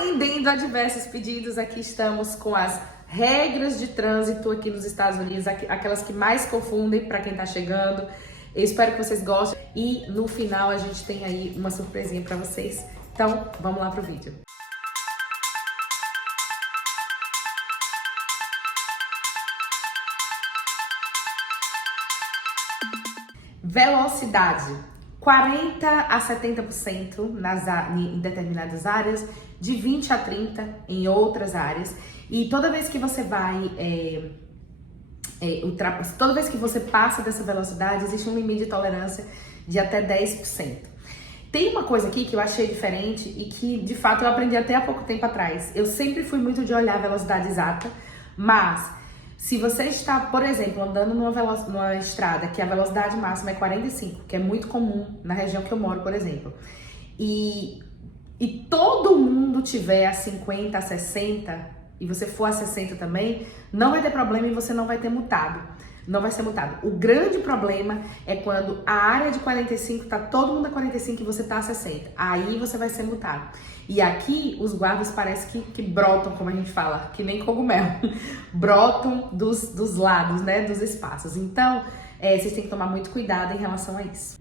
Atendendo a diversos pedidos, aqui estamos com as regras de trânsito aqui nos Estados Unidos, aquelas que mais confundem para quem está chegando. Eu espero que vocês gostem e no final a gente tem aí uma surpresinha para vocês. Então, vamos lá pro vídeo. Velocidade, 40 a 70% em determinadas áreas, de 20 a 30 em outras áreas. E toda vez que você vai toda vez que você passa dessa velocidade, existe um limite de tolerância de até 10%. Tem uma coisa aqui que eu achei diferente e que, de fato, eu aprendi até há pouco tempo atrás. Eu sempre fui muito de olhar a velocidade exata, mas se você está, por exemplo, andando numa estrada que a velocidade máxima é 45, que é muito comum na região que eu moro, por exemplo, e todo mundo tiver a 50, a 60, e você for a 60 também, não vai ter problema e você não vai ter multado. Não vai ser multado. O grande problema é quando a área de 45 tá todo mundo a 45 e você tá a 60. Aí você vai ser multado. E aqui os guardas parece que brotam, como a gente fala, que nem cogumelo. Brotam dos lados, né, dos espaços. Então, vocês têm que tomar muito cuidado em relação a isso.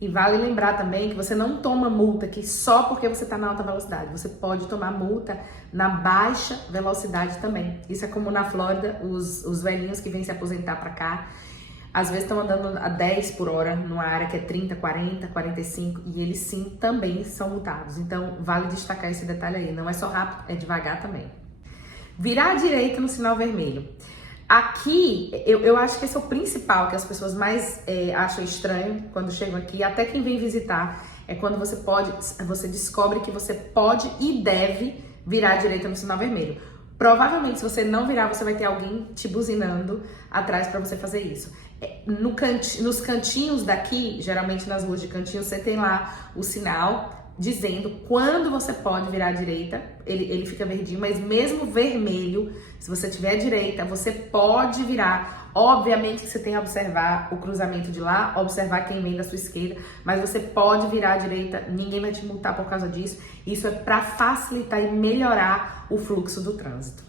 E vale lembrar também que você não toma multa aqui só porque você está na alta velocidade. Você pode tomar multa na baixa velocidade também. Isso é como na Flórida, os velhinhos que vêm se aposentar para cá, às vezes estão andando a 10 por hora numa área que é 30, 40, 45 e eles sim também são multados. Então vale destacar esse detalhe aí. Não é só rápido, é devagar também. Virar à direita no sinal vermelho. Aqui, eu acho que esse é o principal que as pessoas mais acham estranho quando chegam aqui, até quem vem visitar, é quando você descobre que você pode e deve virar à direita no sinal vermelho. Provavelmente, se você não virar, você vai ter alguém te buzinando atrás para você fazer isso. Nos cantinhos daqui, geralmente nas ruas de cantinho, você tem lá o sinal dizendo quando você pode virar à direita, ele fica verdinho, mas mesmo vermelho, se você tiver à direita, você pode virar. Obviamente que você tem que observar o cruzamento de lá, observar quem vem da sua esquerda, mas você pode virar à direita, ninguém vai te multar por causa disso. Isso é para facilitar e melhorar o fluxo do trânsito.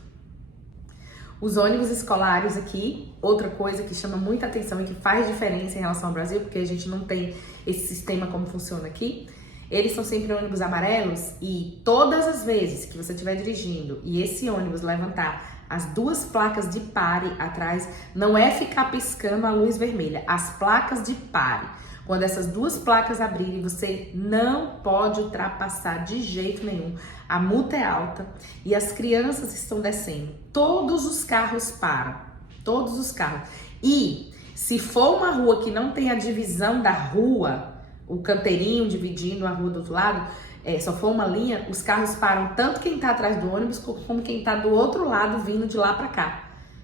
Os ônibus escolares aqui, outra coisa que chama muita atenção e que faz diferença em relação ao Brasil, porque a gente não tem esse sistema como funciona aqui. Eles são sempre ônibus amarelos e todas as vezes que você estiver dirigindo e esse ônibus levantar as duas placas de pare atrás, não é ficar piscando a luz vermelha, as placas de pare. Quando essas duas placas abrirem, você não pode ultrapassar de jeito nenhum. A multa é alta e as crianças estão descendo. Todos os carros param, todos os carros. E se for uma rua que não tem a divisão da rua, o canteirinho dividindo a rua do outro lado, só for uma linha, os carros param tanto quem tá atrás do ônibus como quem tá do outro lado vindo de lá para cá.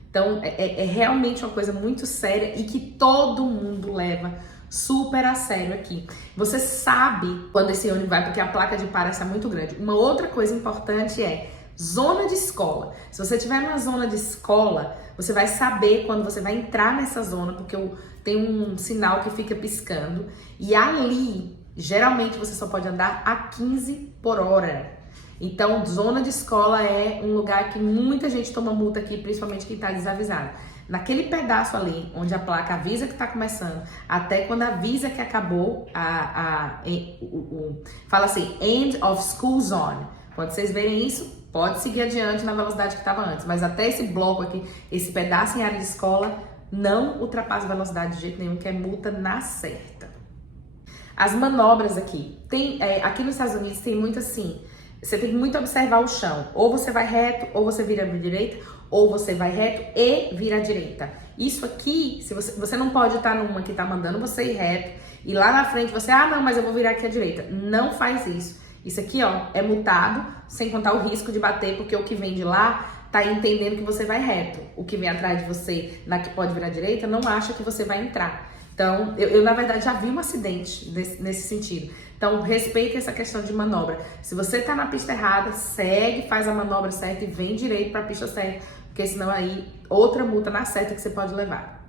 Então é realmente uma coisa muito séria e que todo mundo leva super a sério aqui. Você sabe quando esse ônibus vai, porque a placa de pare é muito grande. Uma outra coisa importante é zona de escola. Se você estiver numa zona de escola, você vai saber quando você vai entrar nessa zona, porque tem um sinal que fica piscando. E ali, geralmente, você só pode andar a 15 por hora. Então, zona de escola é um lugar que muita gente toma multa aqui, principalmente quem está desavisado. Naquele pedaço ali, onde a placa avisa que está começando, até quando avisa que acabou, fala assim, end of school zone. Quando vocês verem isso, pode seguir adiante na velocidade que estava antes, mas até esse bloco aqui, esse pedaço em área de escola, não ultrapassa a velocidade de jeito nenhum, que é multa na certa. As manobras aqui, aqui nos Estados Unidos tem muito assim, você tem que muito observar o chão, ou você vai reto, ou você vira à direita, ou você vai reto e vira à direita. Isso aqui, se você não pode estar numa que está mandando você ir reto, e lá na frente você, não, mas eu vou virar aqui à direita. Não faz isso. Isso aqui, ó, é multado, sem contar o risco de bater, porque o que vem de lá tá entendendo que você vai reto. O que vem atrás de você, na que pode virar à direita, não acha que você vai entrar. Então, eu na verdade já vi um acidente nesse sentido. Então, respeite essa questão de manobra. Se você tá na pista errada, segue, faz a manobra certa e vem direito para a pista certa, porque senão aí outra multa na certa que você pode levar.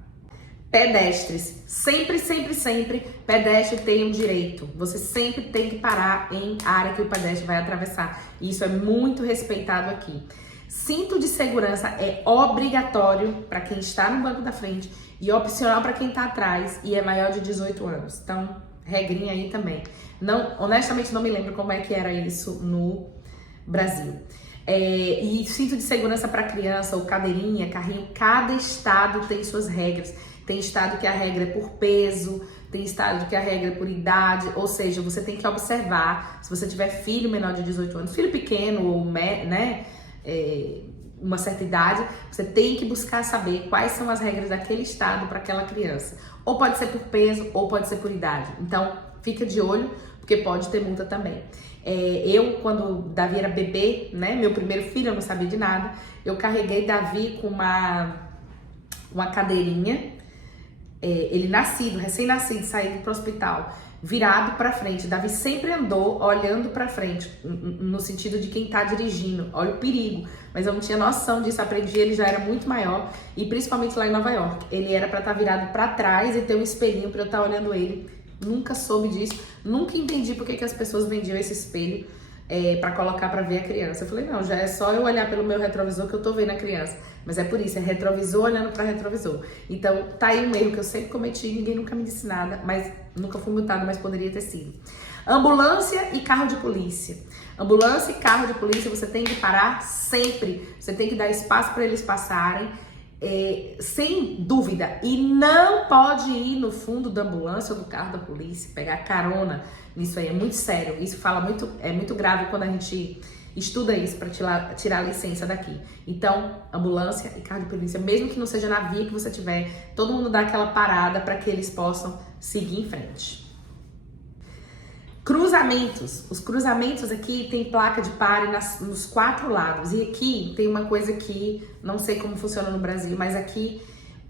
Pedestres, sempre, sempre, sempre, pedestre tem um direito. Você sempre tem que parar em área que o pedestre vai atravessar. E isso é muito respeitado aqui. Cinto de segurança é obrigatório para quem está no banco da frente e opcional para quem está atrás e é maior de 18 anos. Então, regrinha aí também. Não, honestamente, não me lembro como é que era isso no Brasil. E cinto de segurança para criança ou cadeirinha, carrinho, cada estado tem suas regras. Tem estado que a regra é por peso, tem estado que a regra é por idade, ou seja, você tem que observar. Se você tiver filho menor de 18 anos, filho pequeno ou né, uma certa idade, você tem que buscar saber quais são as regras daquele estado para aquela criança. Ou pode ser por peso, ou pode ser por idade. Então, fica de olho, porque pode ter multa também. Eu, quando Davi era bebê, né, meu primeiro filho, eu não sabia de nada, eu carreguei Davi com uma cadeirinha, ele nascido, recém-nascido, saindo pro hospital, virado para frente. Davi sempre andou olhando para frente, no sentido de quem tá dirigindo. Olha o perigo, mas eu não tinha noção disso, aprendi, ele já era muito maior, e principalmente lá em Nova York, ele era para estar virado para trás e ter um espelhinho para eu estar olhando ele. Nunca soube disso, nunca entendi por que as pessoas vendiam esse espelho para colocar para ver a criança. Eu falei, não, já é só eu olhar pelo meu retrovisor que eu tô vendo a criança. Mas é por isso, é retrovisor olhando para retrovisor. Então, tá aí um erro que eu sempre cometi, ninguém nunca me disse nada, mas nunca fui multada, mas poderia ter sido. Ambulância e carro de polícia. Ambulância e carro de polícia você tem que parar sempre. Você tem que dar espaço para eles passarem. Sem dúvida, e não pode ir no fundo da ambulância ou do carro da polícia, pegar carona nisso aí, é muito sério, isso é muito grave quando a gente estuda isso para tirar a licença daqui. Então, ambulância e carro de polícia, mesmo que não seja na via que você tiver, todo mundo dá aquela parada para que eles possam seguir em frente. Cruzamentos. Os cruzamentos aqui tem placa de pare nos 4 lados. E aqui tem uma coisa que não sei como funciona no Brasil, mas aqui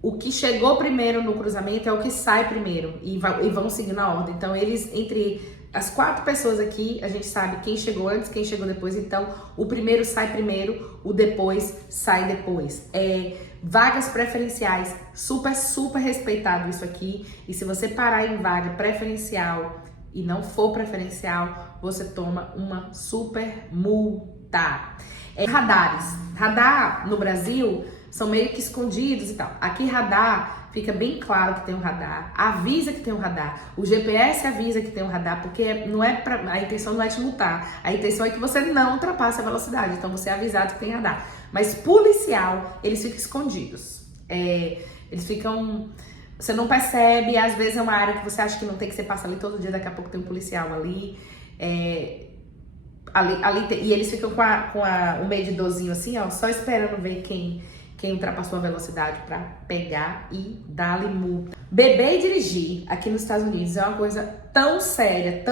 o que chegou primeiro no cruzamento é o que sai primeiro e vão seguindo a ordem. Então eles, entre as 4 pessoas aqui, a gente sabe quem chegou antes, quem chegou depois. Então o primeiro sai primeiro, o depois sai depois. Vagas preferenciais, super, super respeitado isso aqui. E se você parar em vaga preferencial e não for preferencial, você toma uma super multa. Radares. Radar no Brasil são meio que escondidos e tal. Aqui radar, fica bem claro que tem um radar, avisa que tem um radar, o GPS avisa que tem um radar, porque não é a intenção não é te multar, a intenção é que você não ultrapasse a velocidade, então você é avisado que tem radar. Mas policial, eles ficam escondidos. Eles ficam... Você não percebe, às vezes é uma área que você acha que não tem, que você passa ali todo dia, daqui a pouco tem um policial ali. E eles ficam com o medidorzinho assim, ó, só esperando ver quem ultrapassou a velocidade para pegar e dar-lhe multa. Beber e dirigir aqui nos Estados Unidos é uma coisa tão séria,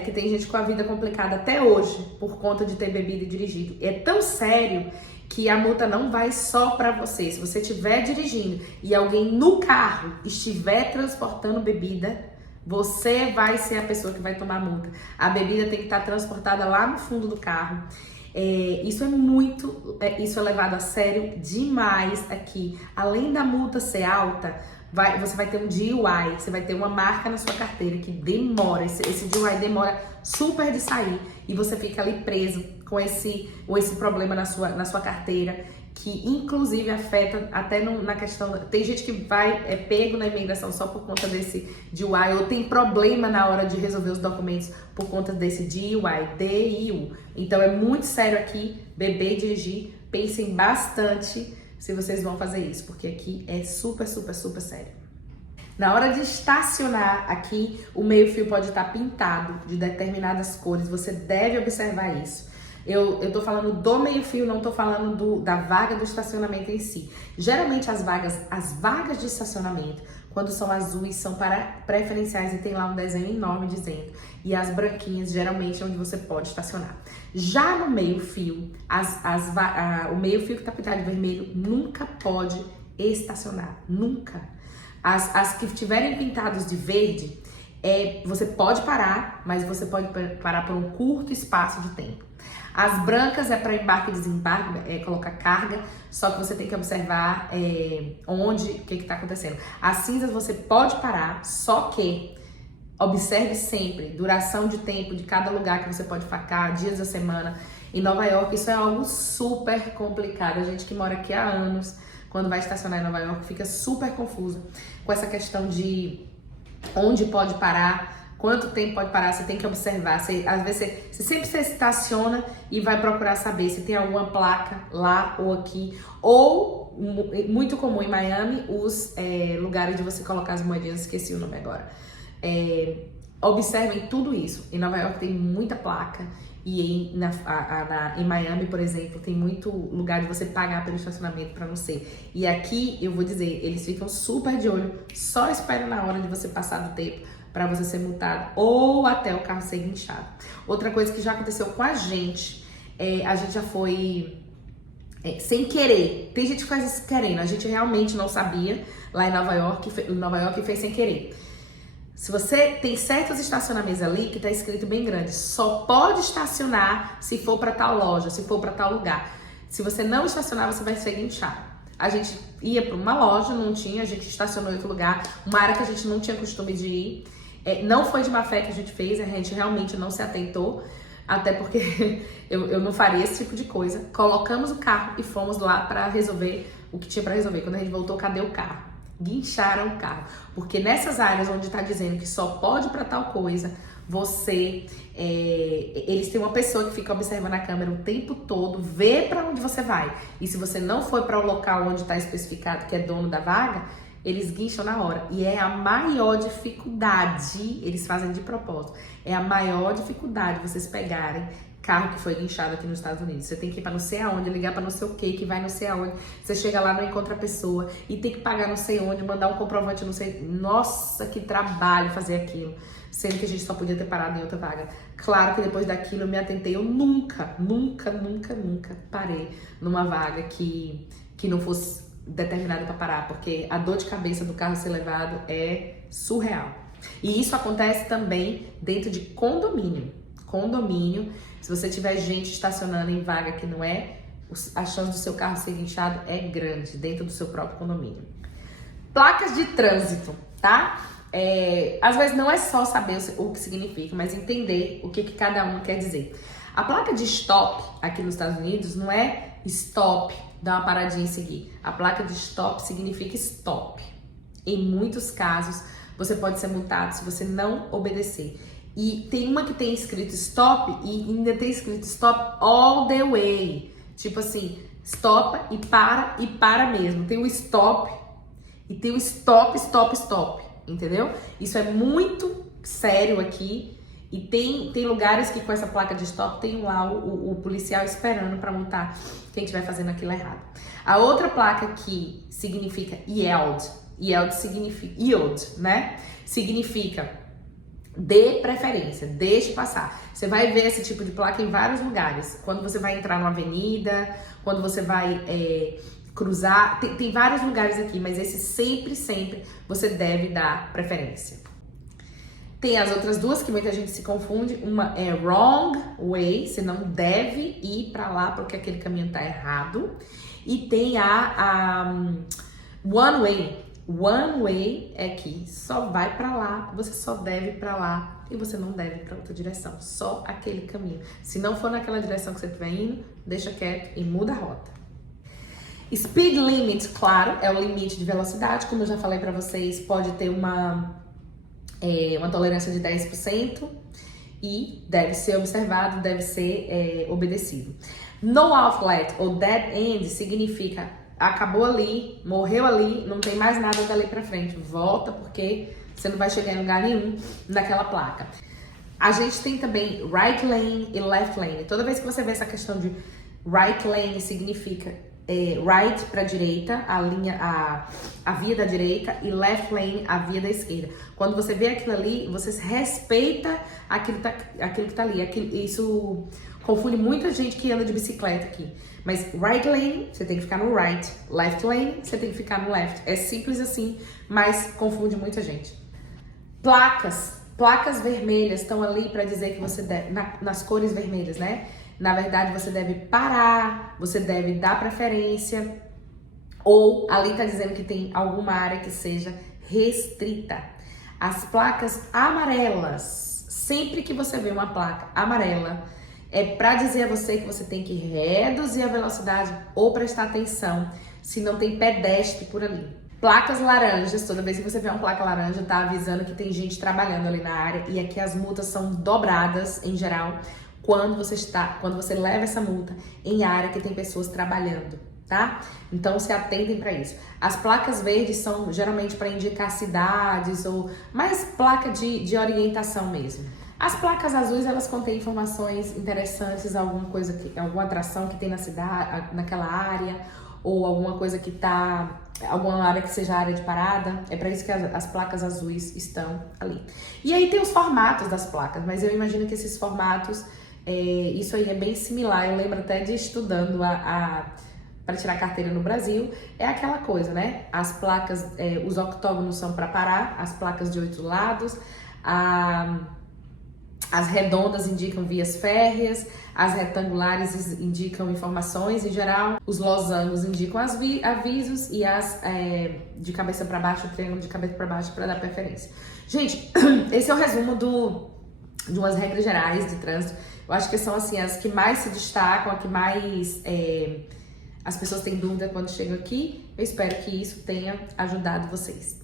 que tem gente com a vida complicada até hoje por conta de ter bebido e dirigido. É tão sério que a multa não vai só para você. Se você estiver dirigindo e alguém no carro estiver transportando bebida, você vai ser a pessoa que vai tomar multa. A bebida tem que estar transportada lá no fundo do carro. Isso é levado a sério demais aqui. Além da multa ser alta, você vai ter um DUI, você vai ter uma marca na sua carteira que demora, esse DUI demora super de sair e você fica ali preso com esse problema na sua carteira, que inclusive afeta até na questão, tem gente que vai pego na imigração só por conta desse DUI, ou tem problema na hora de resolver os documentos por conta desse DUI, DIU. Então é muito sério aqui, beber e dirigir, pensem bastante se vocês vão fazer isso, porque aqui é super, super, super sério. Na hora de estacionar aqui, o meio-fio pode estar pintado de determinadas cores, você deve observar isso. Eu tô falando do meio-fio, não tô falando da vaga do estacionamento em si. Geralmente as vagas de estacionamento, quando são azuis, são para preferenciais e tem lá um desenho enorme dizendo. E as branquinhas, geralmente, é onde você pode estacionar. Já no meio-fio, o meio-fio que tá pintado de vermelho nunca pode estacionar, nunca. As que estiverem pintados de verde, você pode parar, mas você pode parar por um curto espaço de tempo. As brancas é para embarque e desembarque, é colocar carga, só que você tem que observar onde, o que está acontecendo. As cinzas você pode parar, só que observe sempre duração de tempo de cada lugar que você pode ficar, dias da semana. Em Nova York isso é algo super complicado. A gente que mora aqui há anos, quando vai estacionar em Nova York, fica super confusa com essa questão de onde pode parar, quanto tempo pode parar, você tem que observar. Às vezes você sempre se estaciona e vai procurar saber se tem alguma placa lá ou aqui. Ou, muito comum em Miami, os lugares de você colocar as moedinhas, esqueci o nome agora. Observem tudo isso. Em Nova York tem muita placa. E em Miami, por exemplo, tem muito lugar de você pagar pelo estacionamento para não ser. E aqui, eu vou dizer, eles ficam super de olho, só esperam na hora de você passar do tempo para você ser multado ou até o carro ser guinchado. Outra coisa que já aconteceu com a gente já foi sem querer. Tem gente que faz isso querendo, a gente realmente não sabia lá em Nova York e fez sem querer. Se você tem certos estacionamentos ali que tá escrito bem grande, só pode estacionar se for para tal loja, se for para tal lugar. Se você não estacionar, você vai ser guinchado. A gente ia para uma loja, não tinha, a gente estacionou em outro lugar, uma área que a gente não tinha costume de ir. Não foi de má fé que a gente fez, a gente realmente não se atentou, até porque eu não faria esse tipo de coisa. Colocamos o carro e fomos lá para resolver o que tinha para resolver. Quando a gente voltou, cadê o carro? Guincharam o carro, porque nessas áreas onde está dizendo que só pode para tal coisa, eles têm uma pessoa que fica observando a câmera o tempo todo, vê para onde você vai, e se você não for para o local onde está especificado que é dono da vaga, eles guincham na hora. E é a maior dificuldade, eles fazem de propósito, é a maior dificuldade vocês pegarem carro que foi guinchado aqui nos Estados Unidos. Você tem que ir para não sei aonde, ligar para não sei o que vai não sei aonde. Você chega lá, não encontra a pessoa e tem que pagar não sei onde, mandar um comprovante, não sei. Nossa, que trabalho fazer aquilo. Sendo que a gente só podia ter parado em outra vaga. Claro que depois daquilo eu me atentei. Eu nunca parei numa vaga que não fosse determinada para parar, porque a dor de cabeça do carro ser levado é surreal. E isso acontece também dentro de condomínio. Se você tiver gente estacionando em vaga que não é, a chance do seu carro ser guinchado é grande dentro do seu próprio condomínio. Placas de trânsito, tá? Às vezes não é só saber o que significa, mas entender o que cada um quer dizer. A placa de stop aqui nos Estados Unidos não é stop, dá uma paradinha e seguir. A placa de stop significa stop. Em muitos casos, você pode ser multado se você não obedecer. E tem uma que tem escrito stop e ainda tem escrito stop all the way. Tipo assim, stopa e para mesmo. Tem o stop e tem o stop. Entendeu? Isso é muito sério aqui. E tem lugares que com essa placa de stop tem lá o policial esperando para multar quem estiver fazendo aquilo errado. A outra placa que significa yield significa yield, né? Significa dê preferência, deixe passar. Você vai ver esse tipo de placa em vários lugares. Quando você vai entrar numa avenida, quando você vai cruzar, tem vários lugares aqui, mas esse sempre você deve dar preferência. Tem as outras duas que muita gente se confunde. Uma é wrong way, você não deve ir para lá porque aquele caminho tá errado. E tem a one way. One way é que só vai pra lá, você só deve ir pra lá e você não deve ir pra outra direção, só aquele caminho. Se não for naquela direção que você estiver indo, deixa quieto e muda a rota. Speed limit, claro, é o limite de velocidade, como eu já falei pra vocês, pode ter uma tolerância de 10% e deve ser observado, deve ser obedecido. No outlet ou dead end significa acabou ali, morreu ali, não tem mais nada dali pra frente. Volta porque você não vai chegar em lugar nenhum naquela placa. A gente tem também right lane e left lane. Toda vez que você vê essa questão de right lane significa right pra direita, a via da direita, e left lane, a via da esquerda. Quando você vê aquilo ali, você respeita aquilo que tá ali. Isso confunde muita gente que anda de bicicleta aqui. Mas right lane, você tem que ficar no right. Left lane, você tem que ficar no left. É simples assim, mas confunde muita gente. Placas vermelhas estão ali para dizer que você deve, nas cores vermelhas, né? Na verdade, você deve parar, você deve dar preferência, ou ali tá dizendo que tem alguma área que seja restrita. As placas amarelas, sempre que você vê uma placa amarela, é para dizer a você que você tem que reduzir a velocidade ou prestar atenção se não tem pedestre por ali. Placas laranjas, toda vez que você vê uma placa laranja, tá avisando que tem gente trabalhando ali na área, e aqui as multas são dobradas em geral quando você leva essa multa em área que tem pessoas trabalhando, tá? Então se atentem para isso. As placas verdes são geralmente para indicar cidades ou mais placa de orientação mesmo. As placas azuis, elas contêm informações interessantes, alguma atração que tem na cidade, naquela área, ou alguma coisa que tá, alguma área que seja área de parada. É para isso que as placas azuis estão ali. E aí tem os formatos das placas, mas eu imagino que esses formatos, isso aí é bem similar. Eu lembro até de estudando para tirar carteira no Brasil, é aquela coisa, né? As placas, os octógonos são para parar, as placas de 8 lados, as redondas indicam vias férreas, as retangulares indicam informações em geral, os losangos indicam avisos e as de cabeça para baixo, o triângulo de cabeça para baixo para dar preferência. Gente, esse é o resumo de umas regras gerais de trânsito. Eu acho que são assim as que mais se destacam, a que mais as pessoas têm dúvida quando chegam aqui. Eu espero que isso tenha ajudado vocês.